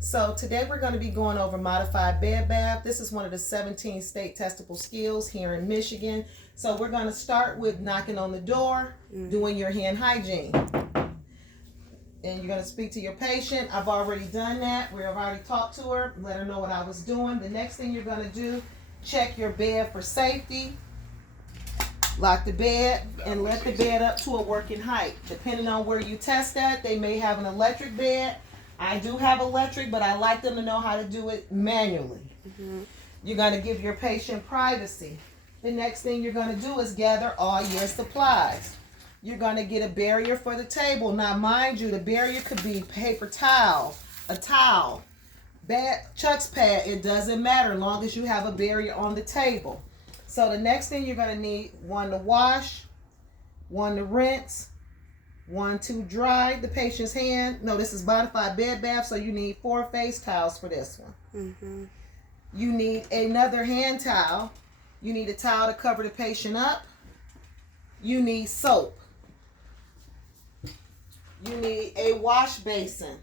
So today we're going to be going over modified bed bath. This is one of the 17 state testable skills here in Michigan. So we're going to start with knocking on the door, doing your hand hygiene. And you're going to speak to your patient. I've already done that. We've already talked to her, let her know what I was doing. The next thing you're going to do, check your bed for safety. Lock the bed and let the bed up to a working height. Depending on where you test at, they may have an electric bed. I do have electric, but I like them to know how to do it manually. You're going to give your patient privacy. The next thing you're going to do is gather all your supplies. You're going to get a barrier for the table. Now, mind you, the barrier could be paper towel, a towel, Chuck's pad. It doesn't matter as long as you have a barrier on the table. So the next thing you're going to need, one to wash, one to rinse, one to dry the patient's hand. No, this is modified bed bath, so you need 4 face towels for this one. You need another hand towel. You need a towel to cover the patient up. You need soap. You need a wash basin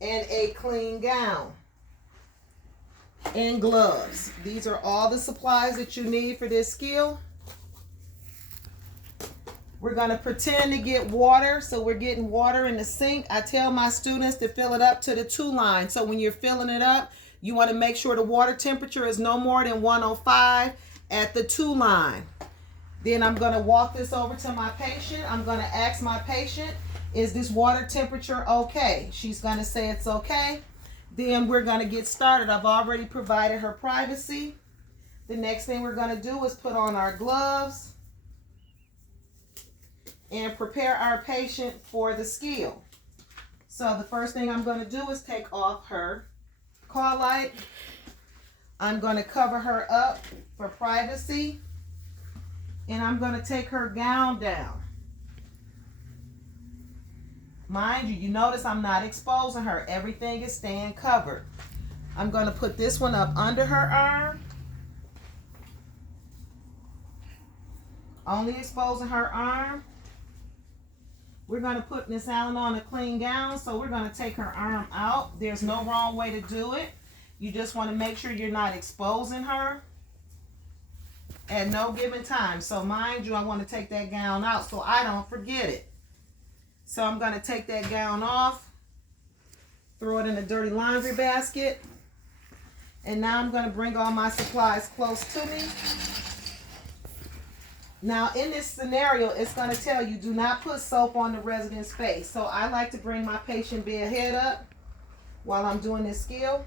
and a clean gown and gloves. These are all the supplies that you need for this skill. We're going to pretend to get water. So we're getting water in the sink. I tell my students to fill it up to the 2 line. So when you're filling it up, you want to make sure the water temperature is no more than 105 at the 2 line. Then I'm going to walk this over to my patient. I'm going to ask my patient, is this water temperature okay? She's going to say it's okay. Then we're going to get started. I've already provided her privacy. The next thing we're going to do is put on our gloves and prepare our patient for the skill. So the first thing I'm going to do is take off her call light. I'm going to cover her up for privacy. And I'm going to take her gown down. Mind you, you notice I'm not exposing her. Everything is staying covered. I'm going to put this one up under her arm. Only exposing her arm. We're going to put Miss Allen on a clean gown, so we're going to take her arm out. There's no wrong way to do it. You just want to make sure you're not exposing her at no given time. So mind you, I want to take that gown out so I don't forget it. So I'm going to take that gown off, throw it in a dirty laundry basket, and now I'm going to bring all my supplies close to me. Now in this scenario, it's going to tell you do not put soap on the resident's face. So I like to bring my patient bed head up while I'm doing this skill.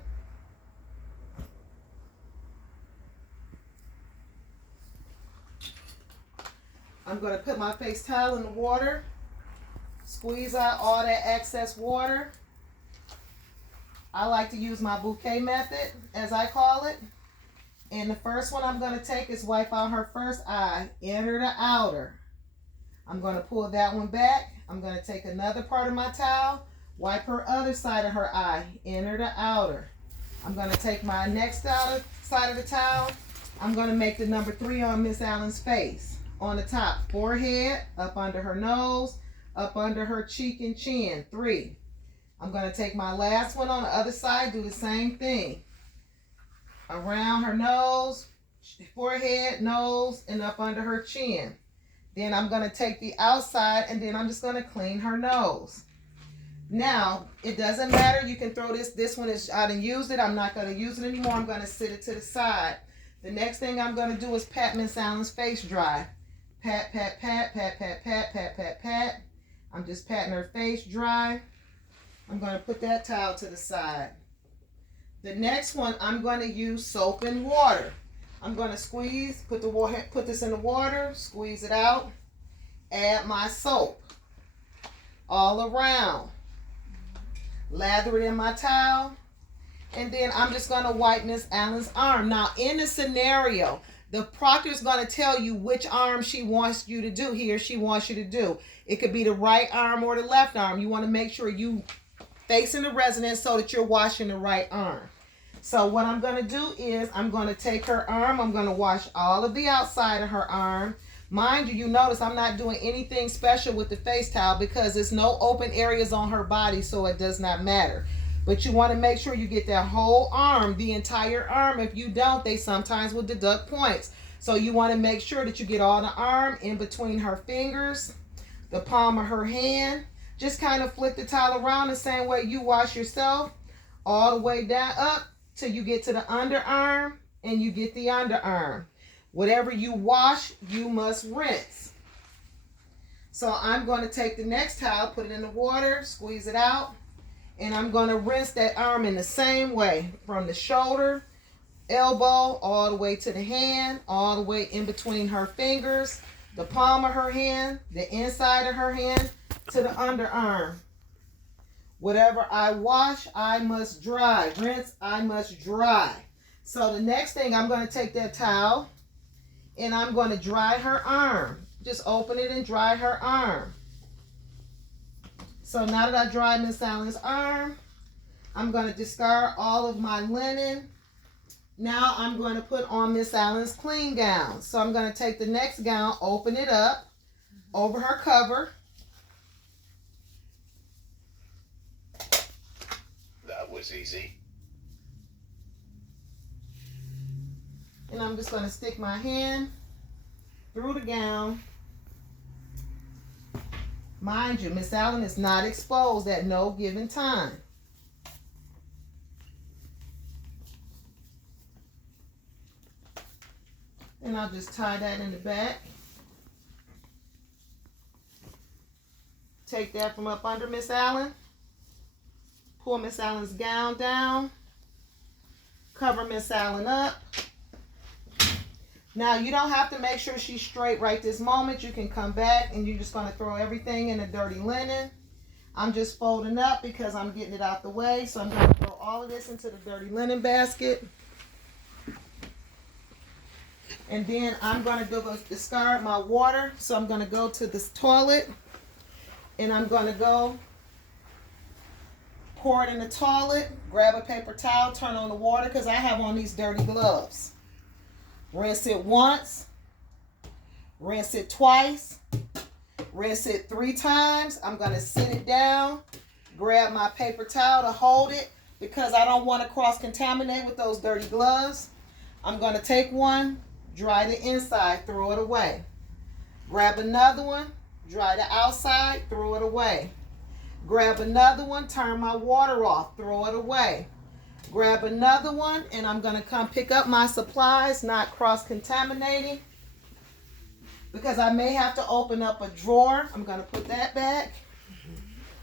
I'm going to put my face towel in the water, squeeze out all that excess water. I like to use my bouquet method, as I call it. And the first one I'm going to take is wipe out her first eye, inner to outer. I'm going to pull that one back. I'm going to take another part of my towel, wipe her other side of her eye, inner to outer. I'm going to take my next side of the towel. I'm going to make the number 3 on Miss Allen's face. On the top, forehead, up under her nose, up under her cheek and chin, 3. I'm going to take my last one on the other side, do the same thing. Around her nose, forehead, nose, and up under her chin. Then I'm going to take the outside, and then I'm just going to clean her nose. Now, it doesn't matter. You can throw this one is, I done used it. I'm not going to use it anymore. I'm going to sit it to the side. The next thing I'm going to do is pat Miss Allen's face dry. Pat, pat, pat, pat, pat, pat, pat, pat, pat. I'm just patting her face dry. I'm going to put that towel to the side. The next one, I'm going to use soap and water. I'm going to squeeze, put this in the water, squeeze it out, add my soap all around. Lather it in my towel, and then I'm just going to wipe Miss Allen's arm. Now, in the scenario, the proctor is going to tell you which arm she wants you to do, he or she wants you to do. It could be the right arm or the left arm. You want to make sure you facing the resident so that you're washing the right arm. So what I'm going to do is I'm going to take her arm. I'm going to wash all of the outside of her arm. Mind you, you notice I'm not doing anything special with the face towel because there's no open areas on her body, so it does not matter. But you want to make sure you get that whole arm, the entire arm. If you don't, they sometimes will deduct points. So you want to make sure that you get all the arm in between her fingers, the palm of her hand. Just kind of flick the towel around the same way you wash yourself, all the way down up till you get to the underarm and you get the underarm. Whatever you wash, you must rinse. So I'm going to take the next towel, put it in the water, squeeze it out, and I'm going to rinse that arm in the same way, from the shoulder, elbow, all the way to the hand, all the way in between her fingers, the palm of her hand, the inside of her hand, to the underarm. Whatever I wash, I must dry. Rinse, I must dry. So the next thing, I'm going to take that towel and I'm going to dry her arm. Just open it and dry her arm. So now that I dried Miss Allen's arm, I'm going to discard all of my linen. Now I'm going to put on Miss Allen's clean gown. So I'm going to take the next gown, open it up over her cover. That was easy. And I'm just going to stick my hand through the gown. Mind you, Miss Allen is not exposed at no given time. And I'll just tie that in the back. Take that from up under Miss Allen. Pull Miss Allen's gown down. Cover Miss Allen up. Now, you don't have to make sure she's straight right this moment. You can come back and you're just going to throw everything in the dirty linen. I'm just folding up because I'm getting it out the way. So I'm going to throw all of this into the dirty linen basket. And then I'm going to go discard my water. So I'm going to go to this toilet and I'm going to go pour it in the toilet, grab a paper towel, turn on the water because I have on these dirty gloves. Rinse it once, rinse it twice, rinse it 3 times. I'm going to sit it down, grab my paper towel to hold it because I don't want to cross-contaminate with those dirty gloves. I'm going to take one, dry the inside, throw it away. Grab another one, dry the outside, throw it away. Grab another one, turn my water off, throw it away. Grab another one, and I'm going to come pick up my supplies, not cross-contaminating, because I may have to open up a drawer. I'm going to put that back.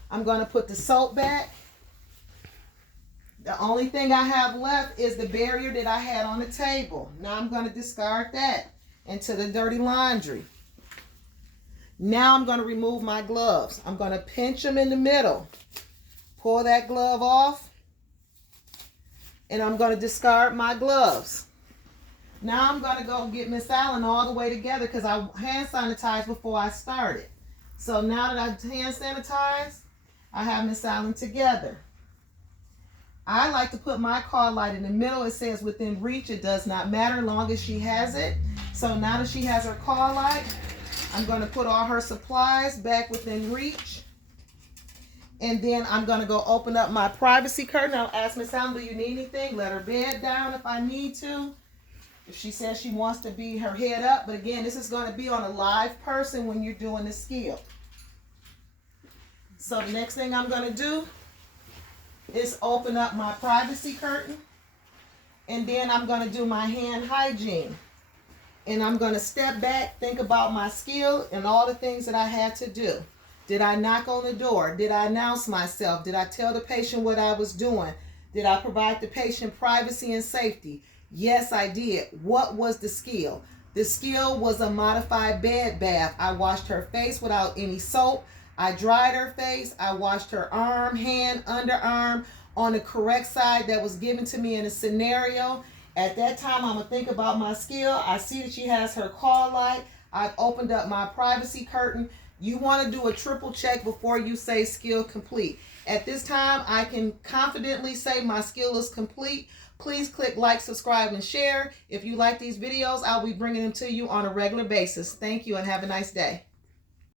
I'm going to put the soap back. The only thing I have left is the barrier that I had on the table. Now I'm going to discard that into the dirty laundry. Now I'm going to remove my gloves. I'm going to pinch them in the middle. Pull that glove off. And I'm going to discard my gloves. Now I'm going to go get Miss Allen all the way together because I hand sanitized before I started. So now that I hand sanitized, I have Miss Allen together. I like to put my call light in the middle. It says within reach. It does not matter as long as she has it. So now that she has her call light, I'm going to put all her supplies back within reach. And then I'm going to go open up my privacy curtain. I'll ask Miss Allen, do you need anything? Let her bed down if I need to. If she says she wants to be her head up. But again, this is going to be on a live person when you're doing the skill. So the next thing I'm going to do is open up my privacy curtain. And then I'm going to do my hand hygiene. And I'm going to step back, think about my skill and all the things that I had to do. Did I knock on the door? Did I announce myself? Did I tell the patient what I was doing? Did I provide the patient privacy and safety? Yes, I did. What was the skill? The skill was a modified bed bath. I washed her face without any soap. I dried her face. I washed her arm, hand, underarm on the correct side that was given to me in a scenario. At that time, I'm going to think about my skill. I see that she has her call light. I've opened up my privacy curtain. You want to do a triple check before you say skill complete. At this time, I can confidently say my skill is complete. Please click like, subscribe, and share. If you like these videos, I'll be bringing them to you on a regular basis. Thank you and have a nice day.